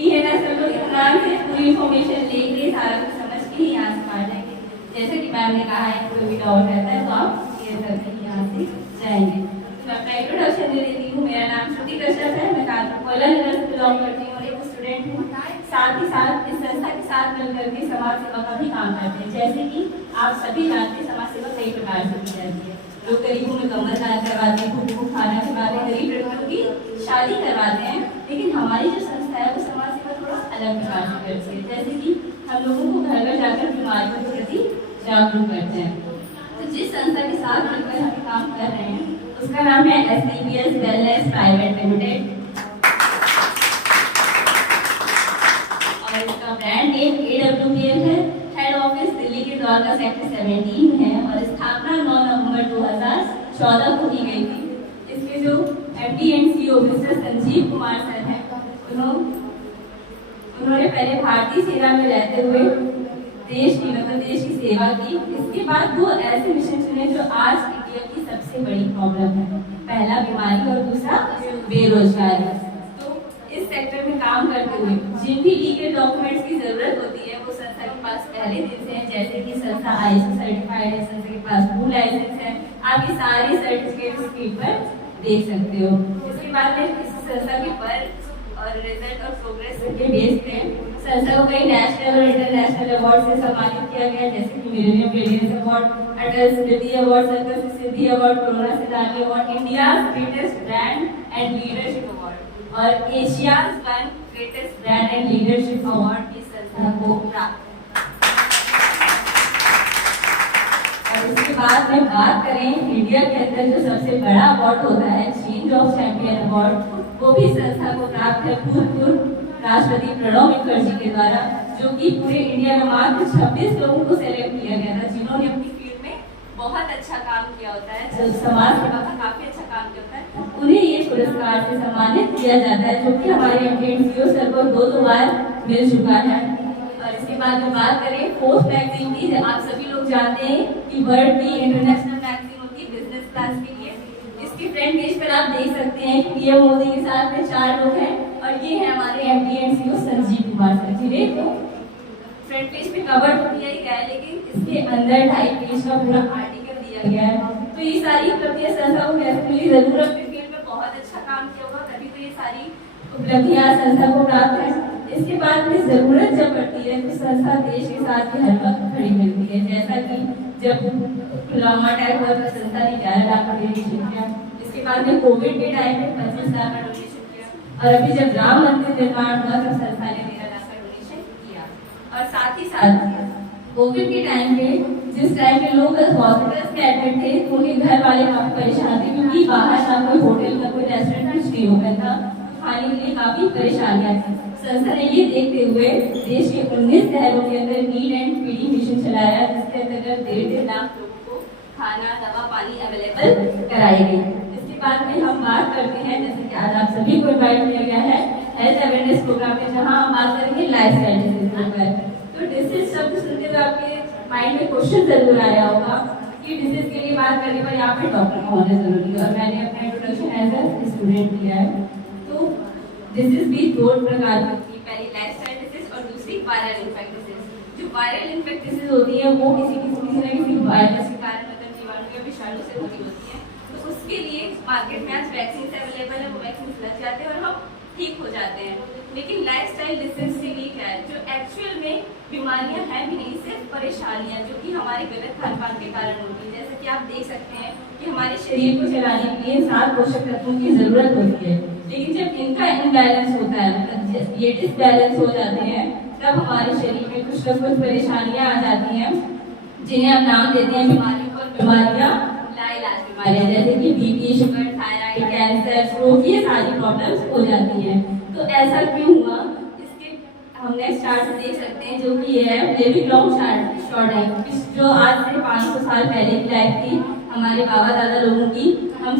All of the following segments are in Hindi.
ये ना सब लोग इत्मीनान से पूरी इंफॉर्मेशन लेके सारा कुछ समझ के ही यहाँ से बाहर जाएंगे। जैसे कि मैम ने कहा है कोई भी डाउट रहता है तो आप क्लियर करके ही यहाँ से जाएंगे। मैं अपना इंट्रोडक्शन दे देती हूँ। मेरा नाम श्रुति कश्यप है, मैं कानपुर कोयला नगर से बिलोंग करती हूँ और एक स्टूडेंट हूँ। साथ ही साथ इस संस्था के साथ मिलकर के समाज सेवा का भी काम करते हैं। जैसे कि आप सभी जानते हैं समाज सेवा कई प्रकार से की जाती है। लोग गरीबों में कम्बल दान करवाते हैं, खुद को खाना खिलाते हैं, गरीब लड़कियों की शादी करवाते हैं। लेकिन हमारी जो संस्था है वो समाज सेवा थोड़ा अलग प्रकार से करती है। जैसे कि हम लोगों को घर घर जाकर बीमारियों के प्रति जागरूक करते हैं। तो जिस संस्था के साथ मिलकर हम काम कर रहे हैं उसका नाम है SCPS वेलनेस प्राइवेट लिमिटेड और इसका ब्रांड नेम AWPL है। हेड ऑफिस दिल्ली के द्वारका सेक्टर 17 है और स्थापना 9 नवंबर 2014 को की गई थी। इसके जो MD and CEO mister Sanjeev Kumar sir हैं, उन्होंने पहले भारतीय सेना में रहते हुए देश की सेवा की। इसके बाद वो ऐसे मिशन चुने जो आज इंडिया की सबसे बड़ी प्रॉब्लम है, पहला बीमारी और दूसरा बेरोजगारी। तो इस सेक्टर में काम करते हुए जिन भी लीगल डॉक्यूमेंट्स की जरूरत होती है वो संस्था के पास पहले दिन से है। जैसे कि संस्था ISO सर्टिफाइड है, संस्था के पास फूड लाइसेंस है, आप ये सारी सर्टिफिकेट स्क्रीन पर देख सकते हो। इसके बाद में इस संस्था के पर और रिजल्ट और प्रोग्रेस के बेस पे संस्था को कई नेशनल और इंटरनेशनल अवार्ड से सम्मानित किया गया, जैसे कि millennium brilliance award, Atal Smriti award, Santosh Siddhi award, corona Siddhant award, India greatest brand and leadership award और Asia's one greatest brand and leadership award इस संस्था को प्राप्त। और इसके बाद में बात करें इंडिया के अंदर जो सबसे बड़ा अवार्ड होता है चेंज ऑफ चैंपियन अवार्ड, वो भी संस्था को प्राप्त है भूतपूर्व राष्ट्रपति प्रणब मुखर्जी के द्वारा, जो कि पूरे इंडिया में मात्र 26 लोगों को सेलेक्ट किया गया था जिन्होंने अपनी फील्ड में बहुत अच्छा काम किया होता है, जो समाज सेवा का काफी अच्छा काम किया होता है, उन्हें ये पुरस्कार से सम्मानित किया जाता है, जो कि हमारे MD एंड CEO सर को 2 बार मिल चुका है। और इसके बाद में बात करें फोर्थ मैगजीन की, आप सभी लोग जानते हैं कि वर्ल्ड की इंटरनेशनल मैगजीन होती है बिजनेस क्लास के लिए। इसके फ्रंट पेज पर आप देख सकते हैं कि PM मोदी के साथ में 4 लोग हैं और ये है हमारे MD and CEO Sanjeev Kumar sir. जिन्हें तो फ्रंट पेज पे कवर तो किया ही गया है, लेकिन इसके अंदर 2.5 पेज का पूरा आर्टिकल दिया गया है। तो ये सारी उपलब्धियां संस्था को कैसे मिली, जरूर अपनी फील्ड में बहुत अच्छा काम किया होगा, तभी तो ये सारी उपलब्धियां संस्था को प्राप्त है। इसके बाद में जरूरत जब पड़ती है तो संस्था देश के साथ हर वक्त खड़ी मिलती है। जैसा कि जब पुलवामा अटैक हुआ तो संस्था ने 11 लाख का डोनेशन किया। इसके बाद में कोविड के टाइम में 25 लाख का डोनेशन किया और अभी जब राम मंदिर निर्माण हुआ तो संस्था ने 13 लाख का डोनेशन किया। और साथ ही साथ कोविड के टाइम पे जिस टाइम पे लोग हॉस्पिटल्स में एडमिट थे तो उनके घर वाले काफी परेशान थे, क्योंकि बाहर ना कोई होटल ना कोई रेस्टोरेंट कुछ नहीं हो गया था, खाने के लिए काफी परेशानियां थी। संस्था ने ये देखते हुए देश के 19 शहरों के अंदर नीड एंड फीडिंग मिशन चलाया, जिसके अंतर्गत 1.5 लाख लोगों को खाना दवा पानी अवेलेबल कराई गई। इसके बाद में हम बात करते हैं, जैसे कि आज आप सभी को इनवाइट किया गया है हेल्थ अवेयरनेस प्रोग्राम में, जहाँ हम बात करेंगे लाइफस्टाइल डिसीज पर। तो डिसीज शब्द सुनते हुए आपके माइंड में क्वेश्चन जरूर आया होगा कि डिसीज के लिए बात करने पर यहाँ पे डॉक्टर का होना जरूरी है, और मैंने अपना इंट्रोडक्शन एज ए स्टूडेंट किया है। तो डिसीज भी 2 प्रकार की होती है, पहली लाइफस्टाइल डिसीज और दूसरी वायरल इन्फेक्ट डिसीज। जो वायरल इन्फेक्ट डिसीज होती है वो किसी न किसी वायरस के कारण, मतलब जीवाणु या विषाणु से होती है। तो उसके लिए मार्केट में आज वैक्सीन अवेलेबल है, वो वैक्सीन लग जाते हैं और हम ठीक हो जाते हैं। लेकिन लाइफस्टाइल डिसीज के लिए क्या है, जो एक्चुअल में बीमारियां हैं भी नहीं, सिर्फ परेशानियां जो कि हमारे गलत खान पान के कारण होती है। जैसे कि आप देख सकते हैं कि हमारे शरीर को चलाने के लिए 7 पोषक तत्वों की जरूरत होती है, लेकिन जब इनका इनबैलेंस होता है, मतलब ये डिसबैलेंस हो जाते हैं, तब हमारे शरीर में कुछ न कुछ परेशानियां आ जाती हैं, जिन्हें हम नाम देते हैं बीमारियों और बीमारियां लाइलाज बीमारियां, जैसे कि BP, sugar, thyroid, cancer, stroke, ये सारी प्रॉब्लम्स हो जाती हैं। तो ऐसा क्यों हुआ, इसके हम नेक्स्ट चार्ट से देख सकते हैं, जो कि ये है लिविंग लॉन्ग शॉर्ट है, जो आज से 500 साल पहले की लाइफ थी हमारे बाबा दादा लोगों की। हम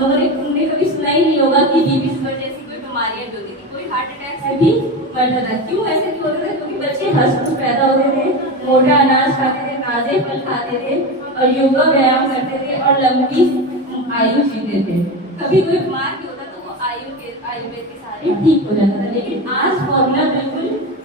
लोगों ने उनने कभी सुना ही नहीं होगा कि BP, शुगर जैसी कोई बीमारियां भी होती थी, कोई हार्ट अटैक से भी मरता था। क्यों ऐसे क्यों होता था, क्योंकि बच्चे हंस पैदा होते थे, मोटा अनाज खाते थे, ताजे फल खाते थे और योगा व्यायाम करते थे और लंबी आयु जीते थे। कभी कोई बीमार भी होता तो वो आयुर्वेद के सहारे ठीक हो जाता था। लेकिन आज फॉर्मूला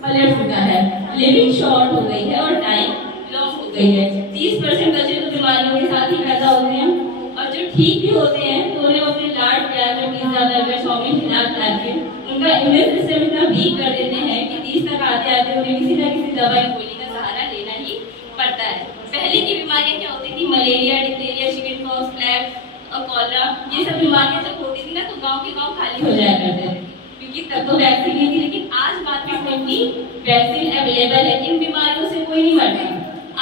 पलट चुका है, लिविंग शॉर्ट हो गई है और टाइम लॉस हो गई है। 30% बच्चे तो बीमारियों के साथ ही पैदा होते हैं और जो ठीक भी होते हैं तो उन्हें अपने लाड प्यार में पिज्जा बर्गर चाउमीन खिला के उनका इम्यून सिस्टम इतना वीक कर देते हैं कि 30 तक आते आते उन्हें किसी न किसी दवाई गोली का सहारा लेना ही पड़ता है। पहले की बीमारियां क्या होती थी, malaria, diphtheria, chicken pox, plague और कॉलरा, ये सब बीमारियां जब होती थी ना तो गांव के गांव खाली हो जाया करते थे क्योंकि तब तो वैक्सीन नहीं थी। लेकिन आज मार्केट में इतनी वैक्सीन अवेलेबल है, इन बीमारियों से कोई नहीं मरता।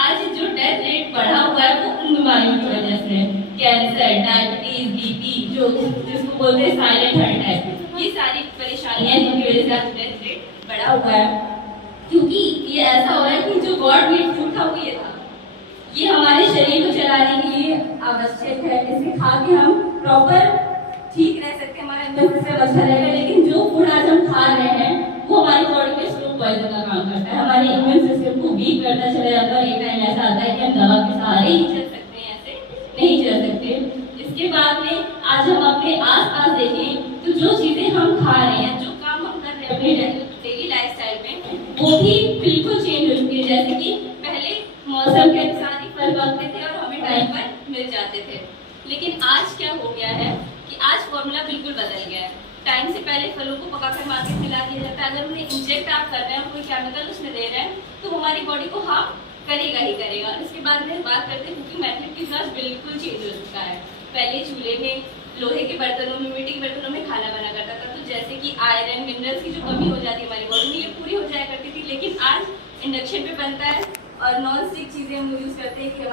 आज जो डेथ रेट बढ़ा हुआ है वो उन बीमारियों की वजह से, कैंसर, डायबिटीज, बीपी, जो जिसको बोलते हैं साइलेंट हार्ट अटैक, ये सारी परेशानियां जिनकी वजह से आज डेथ रेट बढ़ा हुआ है। क्योंकि ये ऐसा हो रहा है कि जो गॉड गिफ्ट फूड था वो ये था, ये हमारे शरीर को चलाने के लिए आवश्यक है। इसे खा के हम प्रॉपर ठीक रह सकते हैं, हमारा इम्यून सिस्टम अच्छा रहेगा। लेकिन जो फूड आज हम खा रहे हैं वो हमारी बॉडी में स्लो पॉइजन का काम करता है, हमारे इम्यून सिस्टम को वीक करता चला जाता है और एक टाइम ऐसा आता है कि हम दवा के सहारे ही चल सकते हैं, ऐसे नहीं चल सकते। इसके बाद में आज हम अपने आसपास देखें तो जो चीजें हम खा रहे हैं, जो काम हम कर रहे हैं अपने डेली लाइफस्टाइल में, वो भी बिल्कुल चेंज हो चुकी है। जैसे कि पहले मौसम के अनुसार ही फल पकते थे और हमें टाइम पर मिल जाते थे, लेकिन आज क्या हो गया है कि आज फॉर्मूला बिल्कुल बदल गया है। टाइम से पहले फलों को पकाकर मार्केट में ला दिया जाता है। अगर उन्हें इंजेक्ट आप कर रहे हैं, कोई केमिकल उसमें दे रहे हैं तो हमारी बॉडी को हार्म करेगा ही करेगा। इसके बाद में बात करते हैं कुकिंग मेथड की, क्लास बिल्कुल चेंज हो चुका है। पहले चूल्हे में, लोहे के बर्तनों में, मिट्टी के बर्तनों में खाना बना करता था, तो जैसे कि आयरन मिनरल्स की जो कमी हो जाती है हमारी बॉडी में, ये पूरी हो जाया करती थी। लेकिन आज इंडक्शन पे बनता है और नॉन स्टिक चीज़ें हम यूज़ करते हैं कि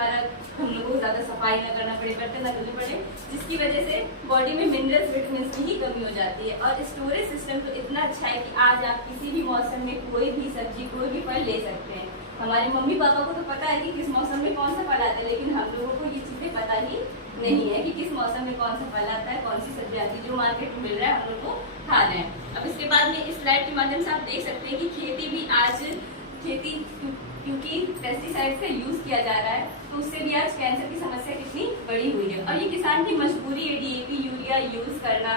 हम लोगों को ज़्यादा सफाई ना करना पड़े, बर्तन ना धोने पड़े, जिसकी वजह से बॉडी में मिनरल्स विटामिन की ही कमी हो जाती है। और स्टोरेज सिस्टम तो इतना अच्छा है कि आज आप किसी भी मौसम में कोई भी सब्जी, कोई भी फल ले सकते हैं। हमारे मम्मी पापा को तो पता है कि किस मौसम में कौन सा फल आता है, लेकिन हम लोगों को ये चीज़ें पता ही नहीं है कि किस मौसम में कौन सा फल आता है, कौन सी सब्जी आती है। जो मार्केट में मिल रहा है हम लोग को खा रहे हैं। अब इसके बाद में इस स्लाइड के माध्यम से आप देख सकते हैं कि खेती भी आज क्योंकि पेस्टिसाइड्स का यूज किया जा रहा है तो उससे भी आज कैंसर की समस्या कितनी बड़ी हुई है। और ये किसान की मजबूरी है डीएपी यूरिया यूज करना।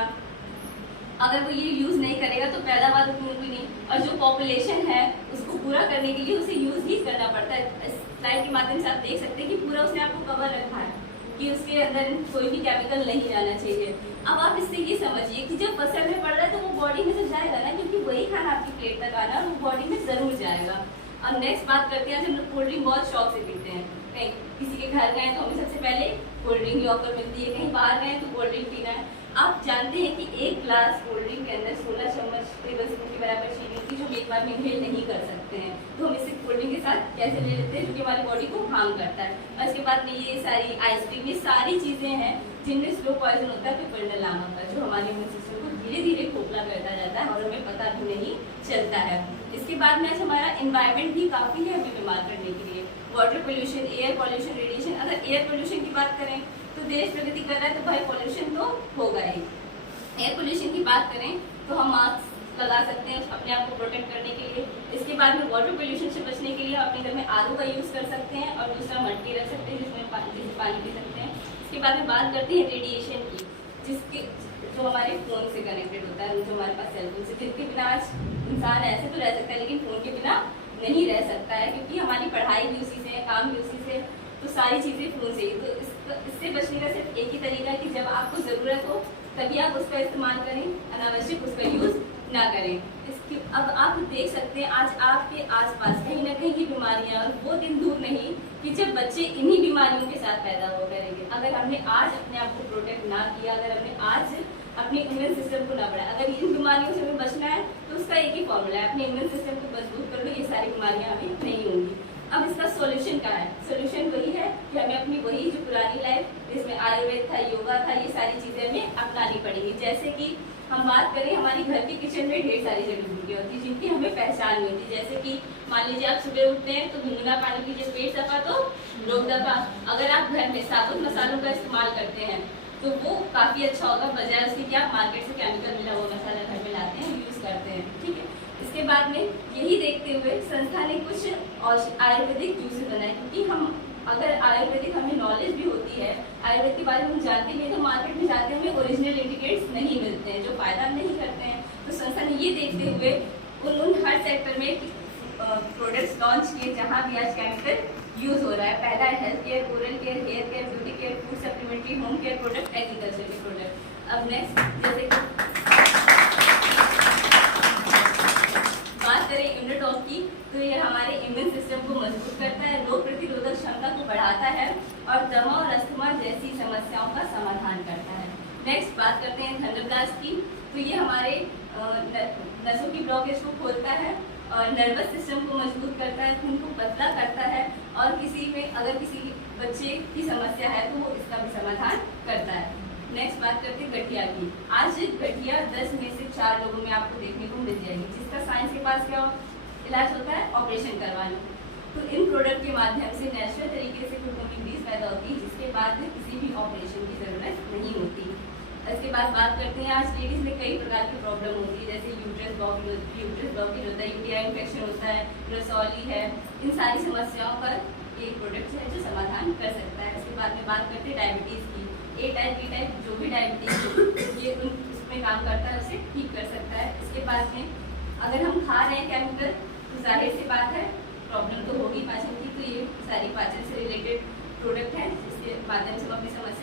अगर वो ये यूज नहीं करेगा तो पैदावार उतनी होगी नहीं, और जो पॉपुलेशन है उसको पूरा करने के लिए उसे यूज ही करना पड़ता है। इस स्लाइड के माध्यम से आप देख सकते हैं कि पूरा उसने आपको कवर रखा है कि उसके अंदर कोई भी केमिकल नहीं जाना चाहिए। अब आप इससे ये समझिए कि जब फसल में पड़ रहा है तो वो बॉडी में तो जाएगा ना, क्योंकि वही खाना आपकी प्लेट तक आना और वो बॉडी में जरूर जाएगा। अब नेक्स्ट बात करते हैं, हम लोग कोल्ड ड्रिंक बहुत शौक से पीते हैं। कहीं किसी के घर गए तो हमें सबसे पहले कोल्ड ड्रिंक की ऑफर मिलती है, कहीं बाहर गए तो कोल्ड ड्रिंक पीना है। आप जानते हैं कि एक ग्लास कोल्ड ड्रिंक के अंदर 16 चम्मच टेबल स्पून के बराबर चीनी होती है, जो हम एक बार में इनहेल नहीं कर सकते हैं। तो हम इसे कोल्ड ड्रिंक के साथ कैसे ले लेते हैं, जो कि हमारी बॉडी को हार्म करता है। और इसके बाद में ये सारी आइसक्रीम, ये सारी चीज़ें हैं जिनमें स्लो पॉइजन होता है, पिपरडल नाम होता है, जो हमारे इम्यून सिस्टम को धीरे धीरे खोखला करता जाता है और हमें पता भी नहीं चलता है। इसके बाद में आज हमारा एनवायरनमेंट भी काफ़ी है हमें बीमार करने के लिए। Water pollution, air pollution, radiation. अगर एयर पोल्यूशन की बात करें तो देश प्रगति कर रहा है तो भाई पोल्यूशन तो होगा ही। एयर पोल्यूशन की बात करें तो हम मास्क लगा सकते हैं अपने आप को प्रोटेक्ट करने के लिए। इसके बाद में वाटर पोल्यूशन से बचने के लिए अपने घर में आरओ का यूज़ कर सकते हैं और दूसरा मटकी रख सकते हैं जिससे पानी पी सकते हैं। इसके बाद में बात करते हैं रेडिएशन की, जिसके जो हमारे फ़ोन से कनेक्टेड होता है, जो हमारे पास सेलफोन से, जिनके बिना आज इंसान ऐसे तो रह सकता है लेकिन फ़ोन के बिना नहीं रह सकता है, क्योंकि हमारी पढ़ाई भी उसी से, काम भी उसी से, तो सारी चीज़ें फ़ोन से ही। तो इससे बचने का सिर्फ एक ही तरीका है कि जब आपको ज़रूरत हो तभी आप उसका इस्तेमाल करें, अनावश्यक उसका यूज़ ना करें। इसकी अब आप देख सकते हैं आज आपके आसपास कहीं ना कहीं की बीमारियां, और वो दिन दूर नहीं कि जब बच्चे इन्हीं बीमारियों के साथ पैदा हो करेंगे। अगर हमने आज अपने आप को प्रोटेक्ट ना किया, अगर हमने आज अपने इम्यून सिस्टम को ना बढ़ाया, अगर इन बीमारियों से हमें बचना है तो उसका एक ही फॉर्मूला है, अपने इम्यून सिस्टम को मजबूत कर लो, ये सारी बीमारियां हमें नहीं होंगी। अब इसका सॉल्यूशन क्या है? सॉल्यूशन वही है कि हमें अपनी वही जो पुरानी लाइफ जिसमें आयुर्वेद था, योगा था, ये सारी चीज़ें हमें अपनानी पड़ेगी। जैसे कि हम बात करें, हमारी घर के किचन में ढेर सारी जड़ी बूटियाँ होती हैं जिनकी हमें पहचान नहीं होती। जैसे कि मान लीजिए आप सुबह उठते हैं तो गुनगुना पानी पीजिए, पेट सफा तो रोग दफा। अगर आप घर में साबुत मसालों का इस्तेमाल करते हैं तो वो काफ़ी अच्छा होगा, बजाय उसके कि आप मार्केट से केमिकल मिला हुआ मसाला घर में लाते हैं, यूज़ करते हैं। ठीक है, इसके बाद में यही देखते हुए संस्था ने कुछ आयुर्वेदिक जूसेस बनाए, क्योंकि हम अगर आयुर्वेदिक हमें नॉलेज भी होती है, आयुर्वेद के बारे में हम जानते नहीं, तो मार्केट में जाते हमें ओरिजिनल इंग्रेडिएंट्स नहीं मिलते हैं जो फ़ायदा नहीं करते हैं। तो संस्था ने ये देखते हुए उन हर सेक्टर में प्रोडक्ट्स लॉन्च किए जहाँ भी आज केमिकल यूज हो रहा है। पहला है health care, oral care, hair care, beauty care, food supplementary, home care product, agriculture के प्रोडक्ट। अब नेक्स्ट जैसे बात करें इम्यूनोटॉप की, तो ये हमारे इम्यून सिस्टम को मजबूत करता है, रोग प्रतिरोधक क्षमता को बढ़ाता है और दमा और अस्थमा जैसी समस्याओं का समाधान करता है। नेक्स्ट बात करते हैं थंडरब्लास्ट की, तो ये हमारे नसों की ब्लॉकेज को खोलता है और नर्वस सिस्टम को मजबूत करता है, खून को पतला करता है और किसी में अगर किसी बच्चे की समस्या है तो वो इसका भी समाधान करता है। नेक्स्ट बात करते हैं गठिया की। आज गठिया 10 में से 4 लोगों में आपको देखने को मिल जाएगी, जिसका साइंस के पास क्या इलाज होता है, ऑपरेशन करवाना। तो इन प्रोडक्ट के माध्यम से नेचुरल तरीके से ग्लूकोमीन डी पैदा होती है, जिसके बाद किसी भी ऑपरेशन की जरूरत नहीं होती। इसके बाद बात करते हैं आज लेडीज में कई प्रकार की प्रॉब्लम होती है, जैसे यूट्रस ब्लॉकेज होता है, यूटीआई इन्फेक्शन होता है, रसौली है। इन सारी समस्याओं का एक प्रोडक्ट है जो समाधान कर सकता है। इसके बाद में बात करते हैं डायबिटीज़ की। ए टाइप, बी टाइप, जो भी डायबिटीज़ हो ये उसमें काम करता है, उसे ठीक कर सकता है। इसके बाद में अगर हम खा रहे हैं केमिकल तो जाहिर सी बात है प्रॉब्लम तो होगी पाचन की, तो ये सारी पाचन से रिलेटेड प्रोडक्ट है जिसके माध्यम से हम अपनी समस्या